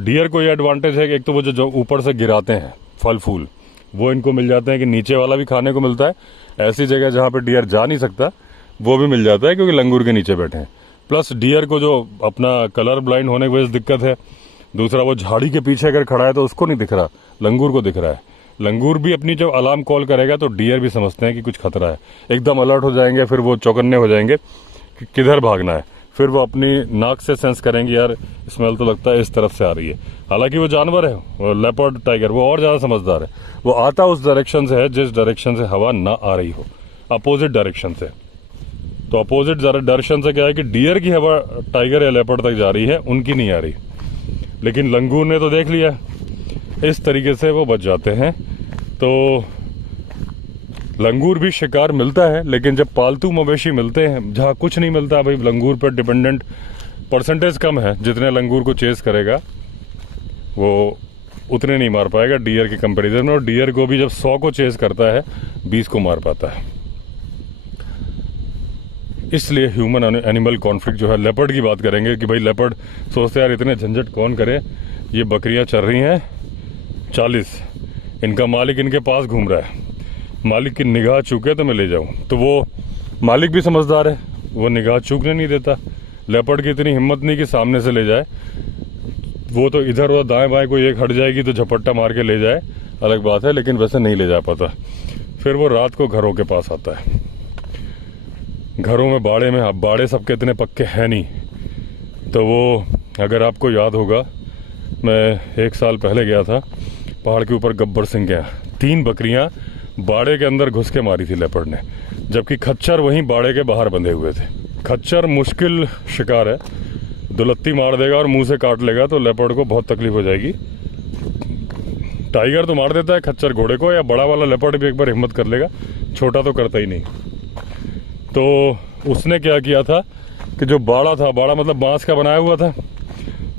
Dear को ये advantage है कि एक तो वो जो ऊपर से गिराते हैं फल फूल वो इनको मिल जाते हैं कि नीचे वाला भी खाने को मिलता है। ऐसी जगह जहाँ पे डियर जा नहीं सकता वो भी मिल जाता है क्योंकि लंगूर के नीचे बैठे हैं। प्लस डियर को जो अपना कलर ब्लाइंड होने की वजह से दिक्कत है, दूसरा वो झाड़ी के पीछे अगर खड़ा है तो उसको नहीं दिख रहा, लंगूर को दिख रहा है। लंगूर भी अपनी जब अलार्म कॉल करेगा तो डियर भी समझते हैं कि कुछ खतरा है, एकदम अलर्ट हो जाएंगे, फिर वो चौकन्ने हो जाएंगे कि किधर भागना है। फिर वो अपनी नाक से सेंस करेंगे यार स्मेल तो लगता है इस तरफ से आ रही है। हालांकि वो जानवर है, वो लेपर्ड टाइगर, वो और ज़्यादा समझदार है, वो आता उस डायरेक्शन से है जिस डायरेक्शन से हवा ना आ रही हो, अपोजिट डायरेक्शन से। तो अपोजिट डायरेक्शन से क्या है कि डियर की हवा टाइगर या लेपर्ड तक जा रही है, उनकी नहीं आ रही। लेकिन लंगूर ने तो देख लिया, इस तरीके से वो बच जाते हैं। तो लंगूर भी शिकार मिलता है, लेकिन जब पालतू मवेशी मिलते हैं जहाँ कुछ नहीं मिलता, भाई लंगूर पर डिपेंडेंट परसेंटेज कम है, जितने लंगूर को चेस करेगा वो उतने नहीं मार पाएगा डियर के कंपैरिजन में। और डियर को भी जब 100 को चेस करता है 20 को मार पाता है। इसलिए ह्यूमन एनिमल कॉन्फ्लिक्ट जो है, लेपर्ड की बात करेंगे कि भाई लेपर्ड सोचते यार इतने झंझट कौन करे, ये बकरियां चल रही हैं 40, इनका मालिक इनके पास घूम रहा है, मालिक की निगाह चूके तो मैं ले जाऊं। तो वो मालिक भी समझदार है, वो निगाह चूकने नहीं देता। लेपर्ड की इतनी हिम्मत नहीं कि सामने से ले जाए, वो तो इधर उधर दाएं बाएं कोई एक हट जाएगी तो झपट्टा मार के ले जाए, अलग बात है, लेकिन वैसे नहीं ले जा पाता। फिर वो रात को घरों के पास आता है। घरों में बाड़े में, अब बाड़े सबके इतने पक्के हैं नहीं, तो वो अगर आपको याद होगा, मैं 1 साल पहले गया था पहाड़ के ऊपर गब्बर सिंह के यहाँ, 3 बकरियां बाड़े के अंदर घुस के मारी थी लेपर्ड ने, जबकि खच्चर वहीं बाड़े के बाहर बंधे हुए थे। खच्चर मुश्किल शिकार है, दुलत्ती मार देगा और मुंह से काट लेगा तो लेपर्ड को बहुत तकलीफ हो जाएगी। टाइगर तो मार देता है खच्चर घोड़े को, या बड़ा वाला लेपर्ड भी एक बार हिम्मत कर लेगा, छोटा तो करता ही नहीं। तो उसने क्या किया था कि जो बाड़ा था, बाड़ा मतलब बांस का बनाया हुआ था,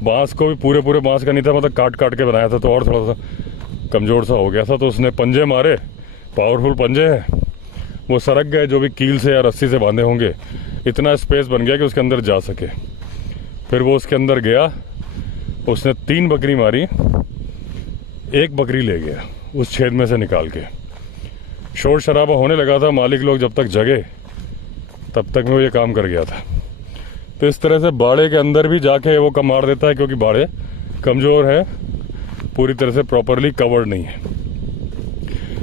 बांस को भी पूरे बांस का नहीं था, मतलब काट काट के बनाया था, तो और थोड़ा सा कमज़ोर सा हो गया था। तो उसने पंजे मारे, पावरफुल पंजे हैं, वो सरक गए, जो भी कील से या रस्सी से बांधे होंगे, इतना स्पेस बन गया कि उसके अंदर जा सके। फिर वो उसके अंदर गया, उसने 3 बकरी मारी, 1 बकरी ले गया उस छेद में से निकाल के। शोर शराबा होने लगा था, मालिक लोग जब तक जगे तब तक में वो ये काम कर गया था। तो इस तरह से बाड़े के अंदर भी जाके वो कम मार देता है, क्योंकि बाड़े कमज़ोर है, पूरी तरह से प्रॉपरली कवर्ड नहीं है।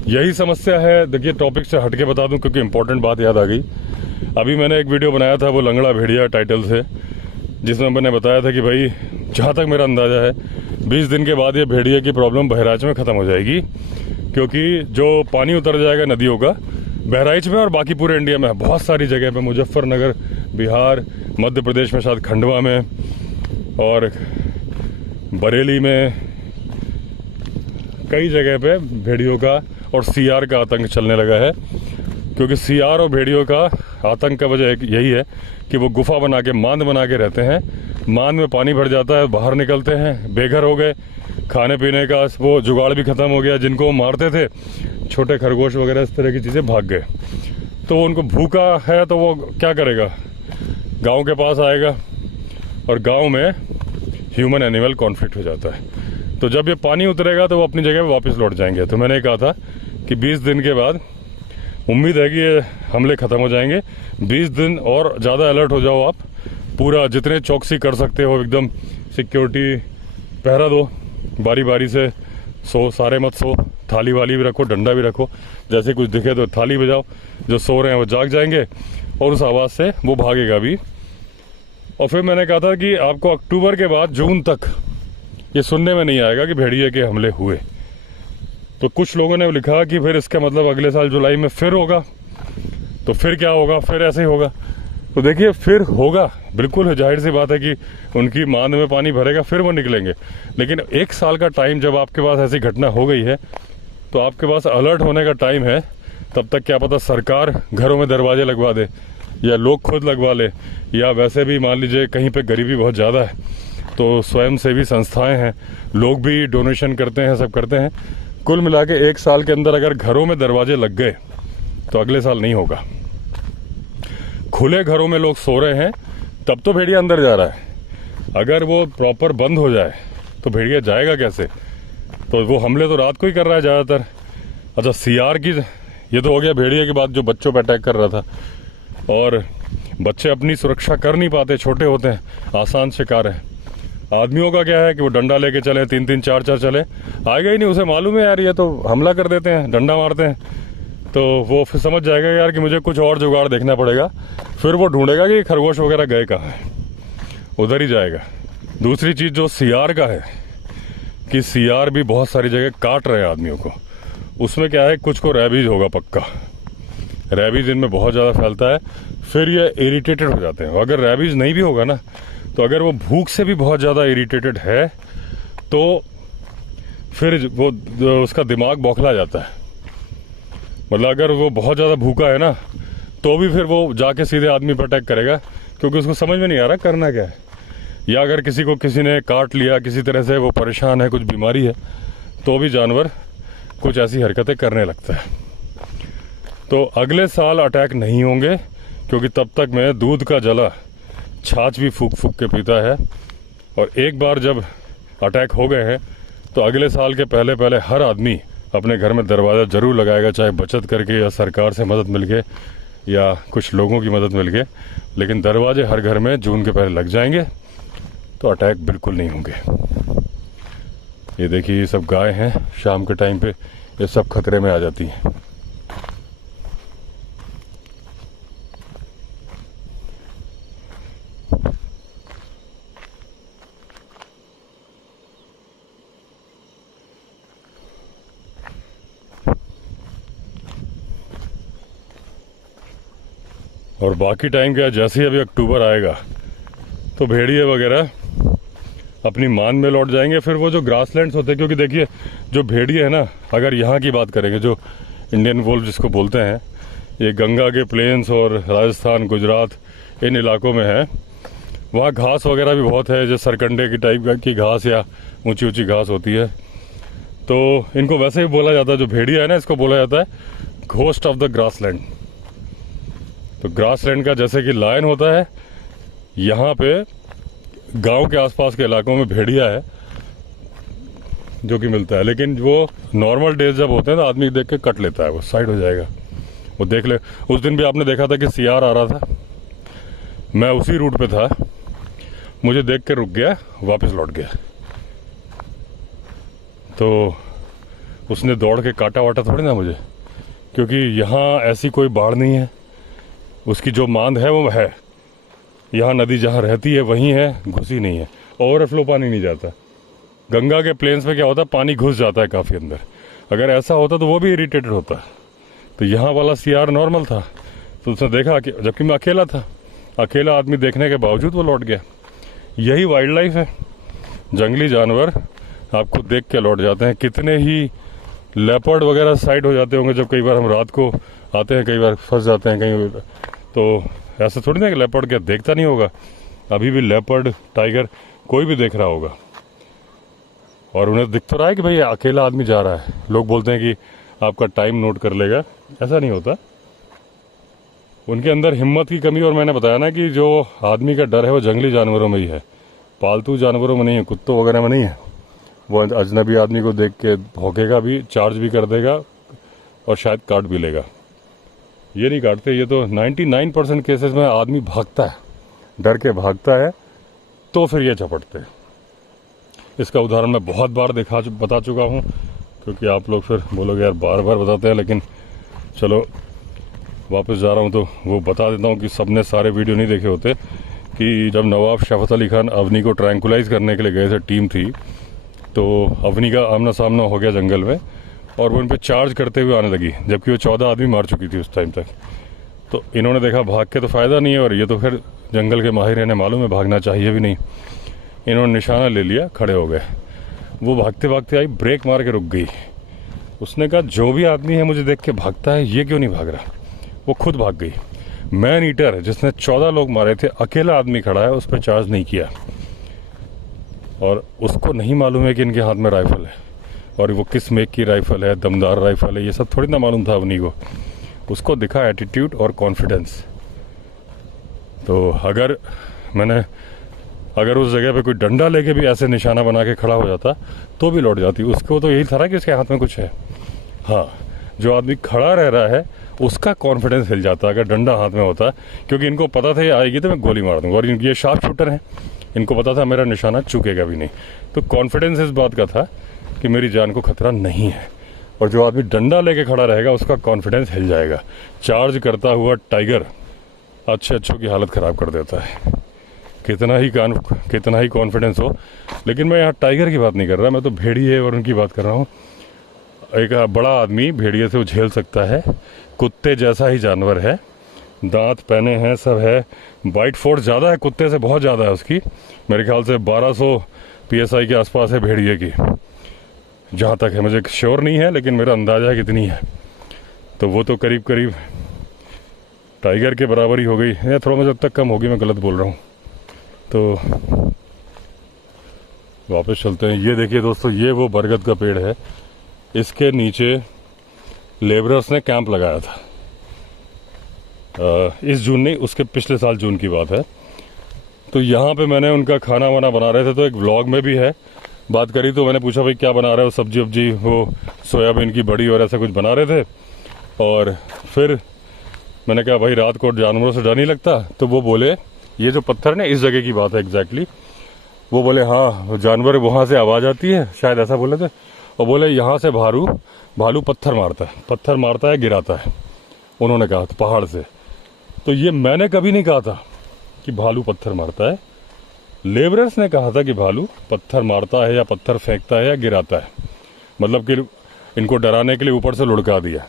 यही समस्या है। देखिए, टॉपिक से हटके बता दूं क्योंकि इंपॉर्टेंट बात याद आ गई। अभी मैंने एक वीडियो बनाया था वो लंगड़ा भेड़िया टाइटल से, जिसमें मैंने बताया था कि भाई जहाँ तक मेरा अंदाज़ा है 20 दिन के बाद ये भेड़िए की प्रॉब्लम बहराइच में ख़त्म हो जाएगी, क्योंकि जो पानी उतर जाएगा नदियों का बहराइच में और बाकी पूरे इंडिया में, बहुत सारी जगह पे, मुजफ्फरनगर बिहार, मध्य प्रदेश में, शायद खंडवा में और बरेली में, कई जगह पे भेड़ियों का और सीआर का आतंक चलने लगा है। क्योंकि सीआर और भेड़ियों का आतंक का वजह यही है कि वो गुफा बना के, मांद बना के रहते हैं। मांद में पानी भर जाता है, बाहर निकलते हैं, बेघर हो गए, खाने पीने का वो जुगाड़ भी ख़त्म हो गया। जिनको वो मारते थे, छोटे खरगोश वगैरह, इस तरह की चीज़ें, भाग गए। तो उनको भूखा है तो वो क्या करेगा, गांव के पास आएगा, और गांव में ह्यूमन एनिमल कॉन्फ्लिक्ट हो जाता है। तो जब ये पानी उतरेगा तो वो अपनी जगह पे वापस लौट जाएंगे। तो मैंने कहा था कि 20 दिन के बाद उम्मीद है कि ये हमले ख़त्म हो जाएंगे। 20 दिन और ज़्यादा अलर्ट हो जाओ आप, पूरा जितने चौकसी कर सकते हो एकदम सिक्योरिटी पहरा दो, बारी बारी से सो, सारे मत सो, थाली वाली भी रखो, डंडा भी रखो, जैसे कुछ दिखे तो थाली बजाओ, जो सो रहे हैं वो जाग जाएंगे और उस आवाज़ से वो भागेगा भी। और फिर मैंने कहा था कि आपको अक्टूबर के बाद जून तक ये सुनने में नहीं आएगा कि भेड़िए के हमले हुए। तो कुछ लोगों ने लिखा कि फिर इसका मतलब अगले साल जुलाई में फिर होगा, तो फिर क्या होगा, फिर ऐसे ही होगा। तो देखिए, फिर होगा, बिल्कुल जाहिर सी बात है कि उनकी मांद में पानी भरेगा, फिर वो निकलेंगे। लेकिन 1 साल का टाइम जब आपके पास ऐसी घटना हो गई है तो आपके पास अलर्ट होने का टाइम है। तब तक क्या पता सरकार घरों में दरवाजे लगवा दे, या लोग खुद लगवा ले, या वैसे भी मान लीजिए कहीं पे गरीबी बहुत ज़्यादा है तो स्वयंसेवी संस्थाएं हैं, लोग भी डोनेशन करते हैं, सब करते हैं। कुल मिला के 1 साल के अंदर अगर घरों में दरवाजे लग गए तो अगले साल नहीं होगा। खुले घरों में लोग सो रहे हैं तब तो भेड़िया अंदर जा रहा है। अगर वो प्रॉपर बंद हो जाए तो भेड़िया जाएगा कैसे? तो वो हमले तो रात को ही कर रहा है ज़्यादातर। अच्छा, सीआर की ये तो हो गया भेड़िया की बात जो बच्चों पर अटैक कर रहा था। और बच्चे अपनी सुरक्षा कर नहीं पाते, छोटे होते हैं, आसान शिकार है। आदमियों का क्या है कि वो डंडा लेके चले, 3-3 4-4 चले, आएगा ही नहीं, उसे मालूम है यार ये तो हमला कर देते हैं, डंडा मारते हैं। तो वो फिर समझ जाएगा यार कि मुझे कुछ और जुगाड़ देखना पड़ेगा। फिर वो ढूंढेगा कि खरगोश वगैरह गए कहाँ हैं, उधर ही जाएगा। दूसरी चीज़ जो सीआर का है कि सीआर भी बहुत सारी जगह काट रहे हैं आदमियों को। उसमें क्या है, कुछ को रैबीज होगा पक्का, रैबीज इनमें बहुत ज़्यादा फैलता है, फिर ये इरिटेटेड हो जाते हैं। अगर रैबीज नहीं भी होगा ना, तो अगर वो भूख से भी बहुत ज़्यादा इरिटेटेड है तो फिर वो उसका दिमाग बौखला जाता है। मतलब अगर वो बहुत ज़्यादा भूखा है ना, तो भी फिर वो जाके सीधे आदमी पर अटैक करेगा, क्योंकि उसको समझ में नहीं आ रहा करना क्या है। या अगर किसी को किसी ने काट लिया, किसी तरह से वो परेशान है, कुछ बीमारी है, तो भी जानवर कुछ ऐसी हरकतें करने लगता है। तो अगले साल अटैक नहीं होंगे, क्योंकि तब तक मैं दूध का जला छाछ भी फूक फूक के पीता है। और एक बार जब अटैक हो गए हैं तो अगले साल के पहले पहले हर आदमी अपने घर में दरवाज़ा ज़रूर लगाएगा, चाहे बचत करके या सरकार से मदद मिल के या कुछ लोगों की मदद मिल के, लेकिन दरवाजे हर घर में जून के पहले लग जाएंगे तो अटैक बिल्कुल नहीं होंगे। ये देखिए, ये सब गाय हैं, शाम के टाइम पे ये सब खतरे में आ जाती हैं। और बाकी टाइम क्या, जैसे ही अभी अक्टूबर आएगा तो भेड़िए वगैरह अपनी मान में लौट जाएंगे। फिर वो जो ग्रासलैंड्स होते हैं, क्योंकि देखिए जो भेड़िए है ना, अगर यहाँ की बात करेंगे, जो इंडियन वोल्फ जिसको बोलते हैं, ये गंगा के प्लेन्स और राजस्थान, गुजरात इन इलाकों में है। वहाँ घास वगैरह भी बहुत है, जो सरकंडे की टाइप की घास या ऊंची ऊंची घास होती है। तो इनको वैसे ही बोला जाता है, जो भेड़िया है ना, इसको बोला जाता है घोस्ट ऑफ द ग्रासलैंड। तो ग्रासलैंड का जैसे कि लायन होता है, यहाँ पे गांव के आसपास के इलाकों में भेड़िया है जो कि मिलता है। लेकिन वो नॉर्मल डेज जब होते हैं तो आदमी देख के कट लेता है, वो साइड हो जाएगा, वो देख ले। उस दिन भी आपने देखा था कि सीआर आ रहा था, मैं उसी रूट पे था, मुझे देख के रुक गया, वापस लौट गया। तो उसने दौड़ के काटा वाटा थोड़ी ना मुझे, क्योंकि यहाँ ऐसी कोई बाढ़ नहीं है। उसकी जो मांद है वो है, यहाँ नदी जहाँ रहती है वहीं है, घुसी नहीं है, ओवरफ्लो पानी नहीं जाता। गंगा के प्लेन्स में क्या होता है, पानी घुस जाता है काफ़ी अंदर। अगर ऐसा होता तो वो भी इरिटेटेड होता। तो यहाँ वाला सीआर नॉर्मल था, तो उसने देखा कि जबकि मैं अकेला था, अकेला आदमी देखने के बावजूद वो लौट गया। यही वाइल्ड लाइफ है, जंगली जानवर आपको देख के लौट जाते हैं। कितने ही लेपर्ड वगैरह साइड हो जाते होंगे जब कई बार हम रात को आते हैं, कई बार फंस जाते हैं कहीं। तो ऐसा थोड़ी ना कि लेपर्ड क्या देखता नहीं होगा, अभी भी लेपर्ड, टाइगर कोई भी देख रहा होगा। और उन्हें दिख तो रहा है कि भाई अकेला आदमी जा रहा है। लोग बोलते हैं कि आपका टाइम नोट कर लेगा, ऐसा नहीं होता। उनके अंदर हिम्मत की कमी। और मैंने बताया ना कि जो आदमी का डर है वो जंगली जानवरों में ही है, पालतू जानवरों में नहीं है, कुत्तों वगैरह में नहीं है। वो अजनबी आदमी को देख के भौंकेगा भी, चार्ज भी कर देगा और शायद काट भी लेगा। ये नहीं काटते, ये तो 99% केसेस में आदमी भागता है, डर के भागता है, तो फिर ये झपटते हैं। इसका उदाहरण मैं बहुत बार बता चुका हूँ, क्योंकि आप लोग फिर बोलोगे यार बार बार बताते हैं, लेकिन चलो वापस जा रहा हूँ तो वो बता देता हूँ कि सबने सारे वीडियो नहीं देखे होते। कि जब नवाब शफकत अली खान अवनी को ट्रैंकुलाइज करने के लिए गए थे, टीम थी, तो अवनी का आमना सामना हो गया जंगल में और वो इन पर चार्ज करते हुए आने लगी, जबकि वो 14 आदमी मार चुकी थी उस टाइम तक। तो इन्होंने देखा भाग के तो फ़ायदा नहीं है, और ये तो फिर जंगल के माहिर इन्हें मालूम है भागना चाहिए भी नहीं। इन्होंने निशाना ले लिया, खड़े हो गए। वो भागते भागते आई, ब्रेक मार के रुक गई। उसने कहा जो भी आदमी है मुझे देख के भागता है, ये क्यों नहीं भाग रहा। वो खुद भाग गई। मैन ईटर जिसने 14 लोग मारे थे, अकेला आदमी खड़ा है, उस पर चार्ज नहीं किया। और उसको नहीं मालूम है कि इनके हाथ में राइफल है, और वो किस मेक की राइफल है, दमदार राइफल है, ये सब थोड़ी ना मालूम था अवनी को। उसको दिखा एटीट्यूड और कॉन्फिडेंस। तो अगर मैंने अगर उस जगह पे कोई डंडा लेके भी ऐसे निशाना बना के खड़ा हो जाता तो भी लौट जाती। उसको तो यही था ना कि उसके हाथ में कुछ है। हाँ, जो आदमी खड़ा रह रहा है उसका कॉन्फिडेंस हिल जाता अगर डंडा हाथ में होता, क्योंकि इनको पता था ये आएगी तो मैं गोली मार दूंगा, और ये शार्प शूटर हैं, इनको पता था मेरा निशाना चुकेगा भी नहीं। तो कॉन्फिडेंस इस बात का था कि मेरी जान को खतरा नहीं है, और जो आदमी डंडा लेके खड़ा रहेगा उसका कॉन्फिडेंस हिल जाएगा। चार्ज करता हुआ टाइगर अच्छों की हालत ख़राब कर देता है, कितना ही कॉन्फिडेंस हो। लेकिन मैं यहाँ टाइगर की बात नहीं कर रहा, मैं तो भेड़िए और उनकी बात कर रहा हूँ। एक बड़ा आदमी भेड़िए से वो झेल सकता है, कुत्ते जैसा ही जानवर है, दांत पहने हैं, सब है, बाइट फोर्स ज़्यादा है कुत्ते से, बहुत ज़्यादा है उसकी। मेरे ख्याल से 1200 PSI के आसपास है भेड़िए की, जहाँ तक है, मुझे श्योर नहीं है लेकिन मेरा अंदाज़ा है कितनी है। तो वो तो करीब करीब टाइगर के बराबर ही हो गई, या थोड़ा मुझे अब तक कम होगी, मैं गलत बोल रहा हूँ। तो वापस चलते हैं। ये देखिए दोस्तों, ये वो बरगद का पेड़ है, इसके नीचे लेबरर्स ने कैंप लगाया था। इस जून नहीं, उसके पिछले साल जून की बात है। तो यहाँ पे मैंने उनका खाना वाना बना रहे थे, तो एक व्लॉग में भी है बात करी, तो मैंने पूछा भाई क्या बना रहे हो, सब्जी वब्जी, वो सोयाबीन की बड़ी और ऐसा कुछ बना रहे थे। और फिर मैंने कहा भाई रात को जानवरों से डर नहीं लगता? तो वो बोले, ये जो पत्थर ने, इस जगह की बात है एग्जैक्टली, वो बोले हाँ जानवर वहाँ से आवाज़ आती है, शायद ऐसा बोले थे, और बोले यहाँ से भालू पत्थर मारता है गिराता है, उन्होंने कहा तो पहाड़ से। तो ये मैंने कभी नहीं कहा था कि भालू पत्थर मारता है, लेबरर्स ने कहा था कि भालू पत्थर मारता है या पत्थर फेंकता है या गिराता है, मतलब कि इनको डराने के लिए ऊपर से लुढ़का दिया।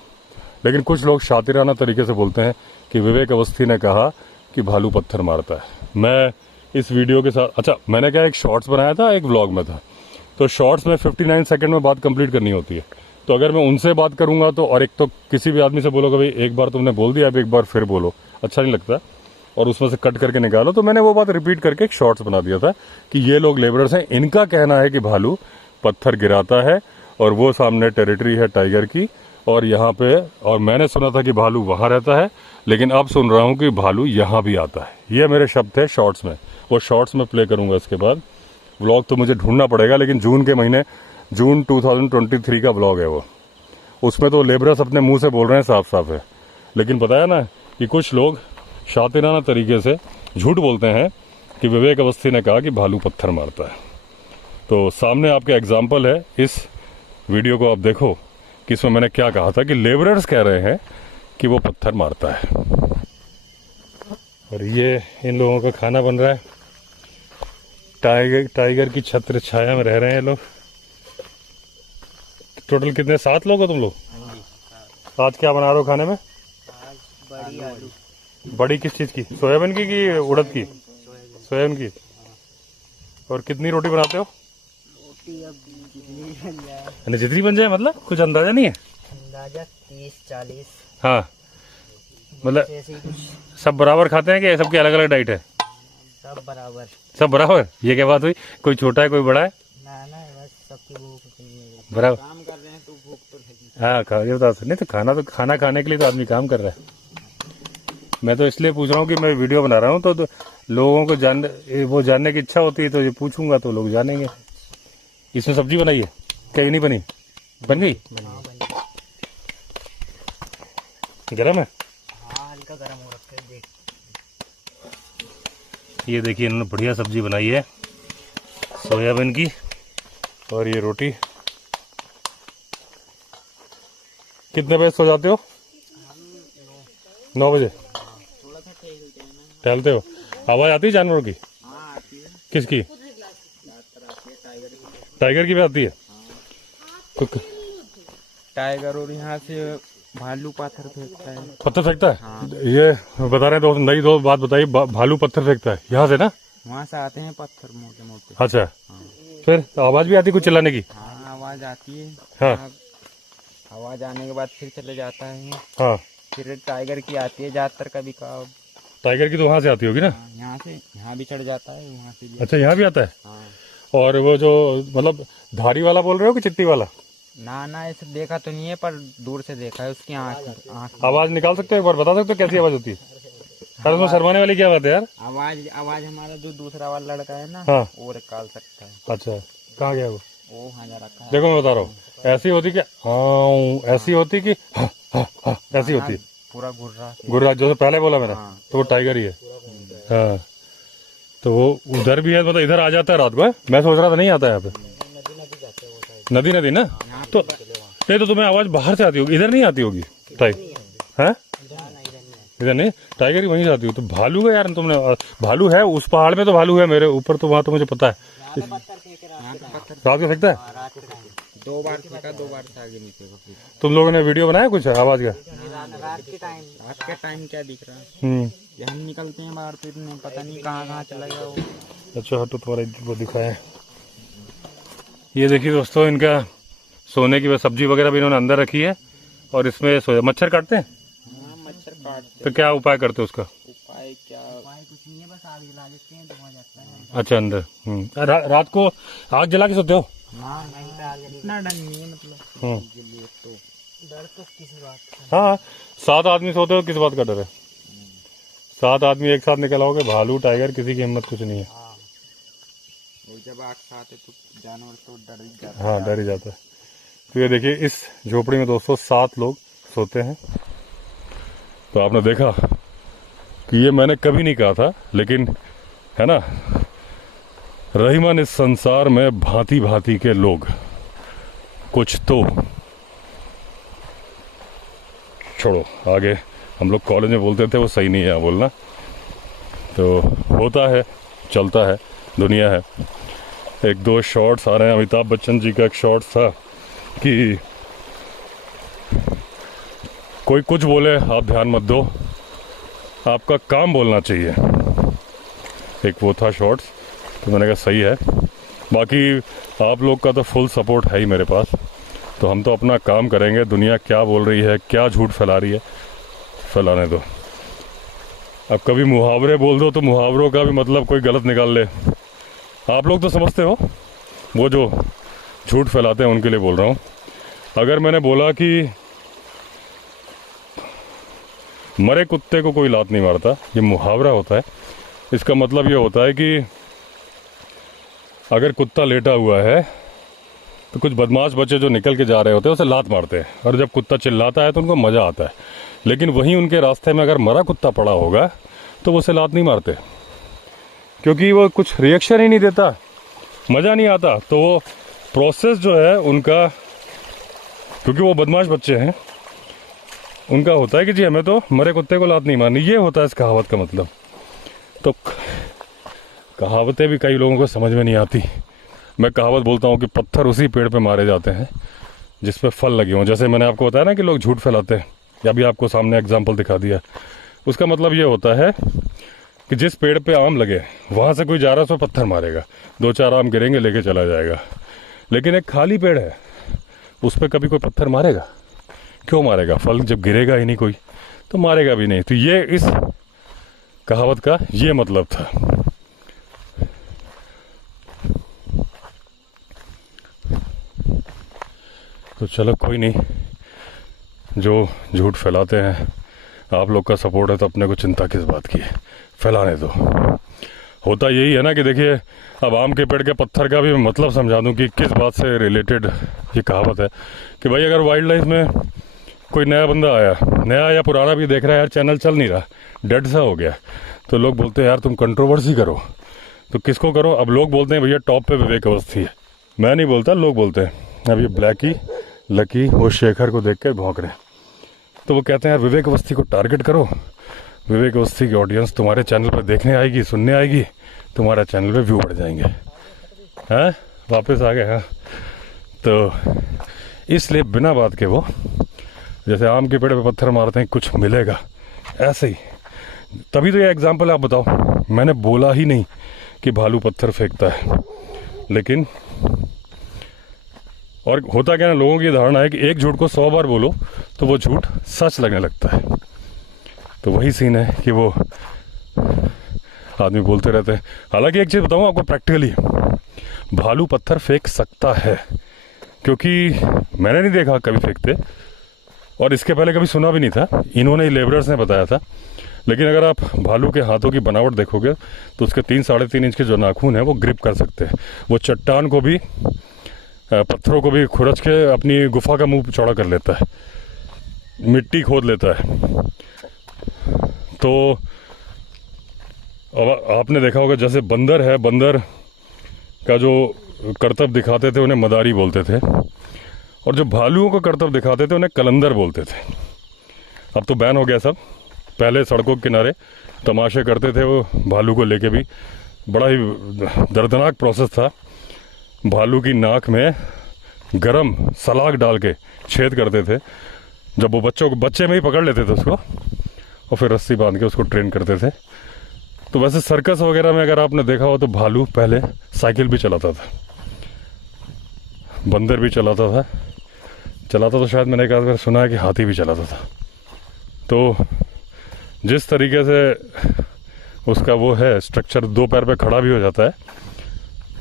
लेकिन कुछ लोग शातिराना तरीके से बोलते हैं कि विवेक अवस्थी ने कहा कि भालू पत्थर मारता है। मैं इस वीडियो के साथ, अच्छा मैंने क्या एक शॉर्ट्स बनाया था, एक व्लॉग में था, तो शॉर्ट्स में 59 सेकंड में बात कंप्लीट करनी होती है। तो अगर मैं उनसे बात करूंगा तो, और एक तो किसी भी आदमी से बोलोगे भाई एक बार तुमने बोल दिया अब एक बार फिर बोलो, अच्छा नहीं लगता, और उसमें से कट करके निकालो, तो मैंने वो बात रिपीट करके एक शॉर्ट्स बना दिया था कि ये लोग लेबरर्स हैं, इनका कहना है कि भालू पत्थर गिराता है, और वो सामने टेरिटरी है टाइगर की, और यहाँ पे, और मैंने सुना था कि भालू वहाँ रहता है, लेकिन अब सुन रहा हूँ कि भालू यहाँ भी आता है। ये मेरे शब्द थे शॉर्ट्स में, वो शॉर्ट्स में प्ले करूंगा इसके बाद। व्लॉग तो मुझे ढूंढना पड़ेगा, लेकिन जून 2023 का व्लॉग है वो, उसमें तो लेबरर्स अपने मुंह से बोल रहे हैं साफ साफ है। लेकिन पता है ना कि कुछ लोग शातिराना तरीके से झूठ बोलते हैं कि विवेक अवस्थी ने कहा कि भालू पत्थर मारता है। तो सामने आपके एग्जाम्पल है, इस वीडियो को आप देखो कि इसमें मैंने क्या कहा था कि लेबरर्स कह रहे हैं कि वो पत्थर मारता है। और ये इन लोगों का खाना बन रहा है, टाइगर की छत्र छाया में रह रहे हैं लोग। टोटल कितने, 7 लोग हो तुम लोग? आज क्या बना रहे हो खाने में? बड़ी आलू। बड़ी किस चीज की, सोयाबीन की कि उड़द की? सोयाबीन की। और कितनी रोटी बनाते हो? रोटी अब जितनी बन जाए, मतलब कुछ अंदाजा नहीं है? अंदाजा 30-40। हाँ, मतलब ऐसे ही कुछ। सब बराबर खाते हैं कि सबकी अलग अलग डाइट है? सब बराबर। सब बराबर? ये क्या बात हुई, कोई छोटा है कोई बड़ा है? ना बस सबकी भूख बराबर काम कर रहे हैं तो भूख तो लगी। हाँ, ये बता नहीं, तो खाना खाने के लिए तो आदमी काम कर रहा है। मैं तो इसलिए पूछ रहा हूँ कि मैं वीडियो बना रहा हूँ, तो लोगों को जानने की इच्छा होती है, तो ये पूछूंगा तो लोग जानेंगे। इसमें सब्जी बनाई है क्या, नहीं बनी? बन गई? गरम है? हाँ हल्का गर्म हो रखा है, देख। ये देखिए इन्होंने बढ़िया सब्जी बनाई है सोयाबीन की, और ये रोटी। कितने बजे सो जाते हो? 9 बजे थोड़ा सा टहलते हैं ना। टहलते हो? आवाज आती है जानवरों की? हाँ आती है। किसकी? टाइगर की भी आती है? टाइगर, और यहाँ से भालू पत्थर फेंकता है। पत्थर फेंकता है? ये बता रहे हैं दोस्त, नई दोस्त बात बताइए, भालू पत्थर फेंकता है यहाँ से ना? वहाँ से आते हैं पत्थर मोटे मोटे। अच्छा, फिर आवाज भी आती कुछ चिल्लाने की? हाँ आवाज आती है। हाँ, आवाज आने के बाद फिर चले जाता है। हाँ, फिर टाइगर की आती है ज्यादातर, कभी कभार। टाइगर की तो वहां से आती होगी ना? यहाँ से, यहाँ भी चढ़ जाता है, वहाँ से भी। अच्छा, यहाँ भी आता है? हाँ। और वो जो मतलब धारी वाला बोल रहे हो कि चित्ती वाला? ना ऐसे देखा तो नहीं है, पर दूर से देखा है, उसकी आँख। आवाज निकाल सकते हो, एक बार बता सकते हो कैसी आवाज होती है? अरे उसमें शर्माने वाली क्या बात है यार? आवाज आवाज हमारा जो दूसरा वाला लड़का है ना, हाँ। वो निकाल सकता है। अच्छा, कहाँ गया वो? हाँ जा रखा है। देखो मैं बता रहा हूँ, ऐसी होती कि हाँ, ऐसी होती कि हाँ, हाँ, हाँ, ऐसी होती। पूरा गुर्रा गुर्रा जो पहले बोला मैंने, हाँ। तो वो टाइगर ही है। हाँ, तो वो उधर भी है, मतलब इधर आ जाता है रात को है? मैं सोच रहा था नहीं आता है यहाँ पे। नदी नदी ना, तो नहीं तो तुम्हें आवाज बाहर से आती होगी, इधर नहीं आती होगी टाइगर है? इधर नहीं, टाइगर ही वहीं से आती हो। तो भालू है यार, तुमने भालू है उस पहाड़ में, तो भालू है मेरे ऊपर, तो वहाँ तो मुझे पता है। रात को फेंकता है? 2 बार फेंका, 2 बार से आगे नहीं फेंका। तुम लोगों ने वीडियो बनाया कुछ आवाज का? रात के टाइम क्या दिख रहा है? हम निकलते हैं बाहर तो इतने पता नहीं कहाँ चला गया वो। अच्छा हटो, तुम्हारा वो दिखाया। ये देखिए दोस्तों, इनका सोने की सब्जी वगैरह भी इन्होंने अंदर रखी है, और इसमें मच्छर काटते हैं। मच्छर काटते। तो क्या उपाय करते हो उसका? उपाय क्या, उपाय कुछ नहीं है, बस आग जला देते हैं, धुआं जाता है। अच्छा अंदर। रात को आग जला के सोते हो? इतना डर नहीं है, मतलब तो डर तो किसी बात का। हाँ, 7 आदमी सोते हो, किस बात का डर है? 7 आदमी एक साथ निकल आओगे, भालू टाइगर किसी की हिम्मत कुछ नहीं है। जब आग साथ है तो जानवर तो डर ही जाता है। हाँ, डर ही जाता है। तो ये देखिए, इस झोपड़ी में दोस्तों 7 लोग सोते हैं। तो आपने देखा कि ये मैंने कभी नहीं कहा था, लेकिन है ना, रहीमन इस संसार में भांति भांति के लोग, कुछ तो छोड़ो, आगे हम लोग कॉलेज में बोलते थे वो सही नहीं है बोलना, तो होता है, चलता है, दुनिया है। 1-2 शॉर्ट्स आ रहे हैं। अमिताभ बच्चन जी का एक शॉर्ट था कि कोई कुछ बोले आप ध्यान मत दो, आपका काम बोलना चाहिए, एक वो था शॉर्ट्स। तो मैंने कहा सही है। बाकी आप लोग का तो फुल सपोर्ट है ही मेरे पास, तो हम तो अपना काम करेंगे। दुनिया क्या बोल रही है, क्या झूठ फैला रही है, फैलाने दो। अब कभी मुहावरे बोल दो तो मुहावरों का भी मतलब कोई गलत निकाल ले। आप लोग तो समझते हो, वो जो झूठ फैलाते हैं उनके लिए बोल रहा हूँ। अगर मैंने बोला कि मरे कुत्ते को कोई लात नहीं मारता, ये मुहावरा होता है। इसका मतलब ये होता है कि अगर कुत्ता लेटा हुआ है तो कुछ बदमाश बच्चे जो निकल के जा रहे होते हैं उसे लात मारते हैं, और जब कुत्ता चिल्लाता है तो उनको मज़ा आता है। लेकिन वहीं उनके रास्ते में अगर मरा कुत्ता पड़ा होगा तो वो उसे लात नहीं मारते, क्योंकि वो कुछ रिएक्शन ही नहीं देता, मज़ा नहीं आता। तो वो प्रोसेस जो है उनका, क्योंकि वो बदमाश बच्चे हैं, उनका होता है कि जी हमें तो मरे कुत्ते को लात नहीं मारनी, ये होता है इस कहावत का मतलब। तो कहावतें भी कई लोगों को समझ में नहीं आती। मैं कहावत बोलता हूँ कि पत्थर उसी पेड़ पे मारे जाते हैं जिस पे फल लगे हों। जैसे मैंने आपको बताया ना कि लोग झूठ फैलाते हैं, या भी आपको सामने एग्जाम्पल दिखा दिया। उसका मतलब ये होता है कि जिस पेड़ पे आम लगे वहाँ से कोई जा रहा है, उसमें पत्थर मारेगा, 2-4 आम गिरेंगे, लेके चला जाएगा। लेकिन एक खाली पेड़ है, उस पर कभी कोई पत्थर मारेगा? क्यों मारेगा? फल जब गिरेगा ही नहीं कोई, तो मारेगा भी नहीं। तो ये इस कहावत का ये मतलब था। तो चलो कोई नहीं, जो झूठ फैलाते हैं, आप लोग का सपोर्ट है तो अपने को चिंता किस बात की है, फैलाने दो। होता यही है ना कि देखिए, अब आम के पेड़ के पत्थर का भी मतलब समझा दूं कि किस बात से रिलेटेड ये कहावत है। कि भाई अगर वाइल्ड लाइफ में कोई नया बंदा आया, नया या पुराना भी देख रहा है, यार चैनल चल नहीं रहा, डेड सा हो गया, तो लोग बोलते हैं यार तुम कंट्रोवर्सी करो। तो किसको करो? अब लोग बोलते हैं भैया टॉप पे विवेक अवस्थी है। मैं नहीं बोलता, लोग बोलते हैं। अब ये ब्लैकी लकी वो शेखर को देख के भौंक रहे हैं, तो वो कहते हैं यार विवेक अवस्थी को टारगेट करो, विवेक अवस्थी की ऑडियंस तुम्हारे चैनल पर देखने आएगी, सुनने आएगी, तुम्हारा चैनल पे व्यू बढ़ जाएंगे। हैं, वापस आ गए। हाँ, तो इसलिए बिना बात के वो, जैसे आम के पेड़ पे पत्थर मारते हैं कुछ मिलेगा, ऐसे ही। तभी तो ये एग्जाम्पल आप बताओ, मैंने बोला ही नहीं कि भालू पत्थर फेंकता है, लेकिन और होता क्या ना, लोगों की धारणा है कि एक झूठ को 100 बार बोलो तो वो झूठ सच लगने लगता है। तो वही सीन है कि वो आदमी बोलते रहते हैं। हालांकि एक चीज़ बताऊँ आपको प्रैक्टिकली, भालू पत्थर फेंक सकता है, क्योंकि मैंने नहीं देखा कभी फेंकते, और इसके पहले कभी सुना भी नहीं था। इन्होंने लेबरर्स ने बताया था। लेकिन अगर आप भालू के हाथों की बनावट देखोगे तो उसके 3-3.5 इंच के जो नाखून है वो ग्रिप कर सकते हैं। वो चट्टान को भी, पत्थरों को भी खुरच के अपनी गुफा का मुंह चौड़ा कर लेता है, मिट्टी खोद लेता है। तो अब आपने देखा होगा जैसे बंदर है, बंदर का जो करतब दिखाते थे उन्हें मदारी बोलते थे, और जो भालुओं का करतब दिखाते थे उन्हें कलंदर बोलते थे। अब तो बैन हो गया सब। पहले सड़कों के किनारे तमाशे करते थे वो भालू को लेके भी, बड़ा ही दर्दनाक प्रोसेस था। भालू की नाक में गरम सलाख डाल के छेद करते थे। जब वो बच्चे में ही पकड़ लेते थे उसको, और फिर रस्सी बांध के उसको ट्रेन करते थे। तो वैसे सर्कस वगैरह में अगर आपने देखा हो तो भालू पहले साइकिल भी चलाता था, बंदर भी चलाता तो शायद मैंने एक आध बार सुना है कि हाथी भी चलाता था। तो जिस तरीके से उसका वो है स्ट्रक्चर, 2 पैर पे खड़ा भी हो जाता है,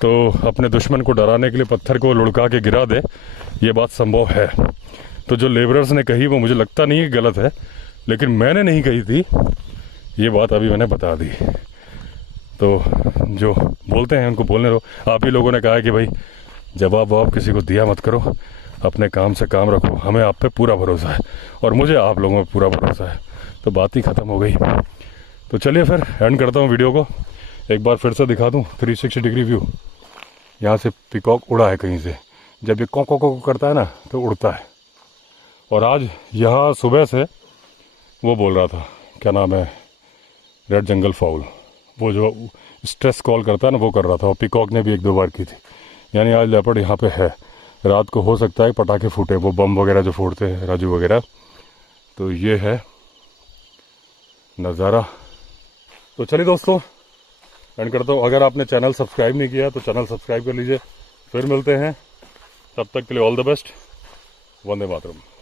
तो अपने दुश्मन को डराने के लिए पत्थर को लुढ़का के गिरा दे, ये बात संभव है। तो जो लेबरर्स ने कही वो मुझे लगता नहीं है गलत है, लेकिन मैंने नहीं कही थी, ये बात अभी मैंने बता दी। तो जो बोलते हैं उनको बोलने दो। आप ही लोगों ने कहा है कि भाई जवाब ववाब किसी को दिया मत करो, अपने काम से काम रखो, हमें आप पे पूरा भरोसा है और मुझे आप लोगों पे पूरा भरोसा है। तो बात ही ख़त्म हो गई। तो चलिए फिर एंड करता हूँ वीडियो को। एक बार फिर से दिखा दूँ 360 डिग्री व्यू। यहाँ से पिकॉक उड़ा है कहीं से, जब ये कौ करता है ना तो उड़ता है। और आज यहाँ सुबह से वो बोल रहा था, क्या नाम है, रेड जंगल फाउल, वो जो स्ट्रेस कॉल करता है ना वो कर रहा था, और पिकॉक ने भी 1-2 बार की थी। यानी आज लेपर्ड यहाँ पे है। रात को हो सकता है पटाखे फूटे, वो बम वगैरह जो फोड़ते हैं राजू वगैरह। तो ये है नज़ारा। तो चलिए दोस्तों एंड करता हूँ। अगर आपने चैनल सब्सक्राइब नहीं किया तो चैनल सब्सक्राइब कर लीजिए। फिर मिलते हैं, तब तक के लिए all the best. Vande Mataram.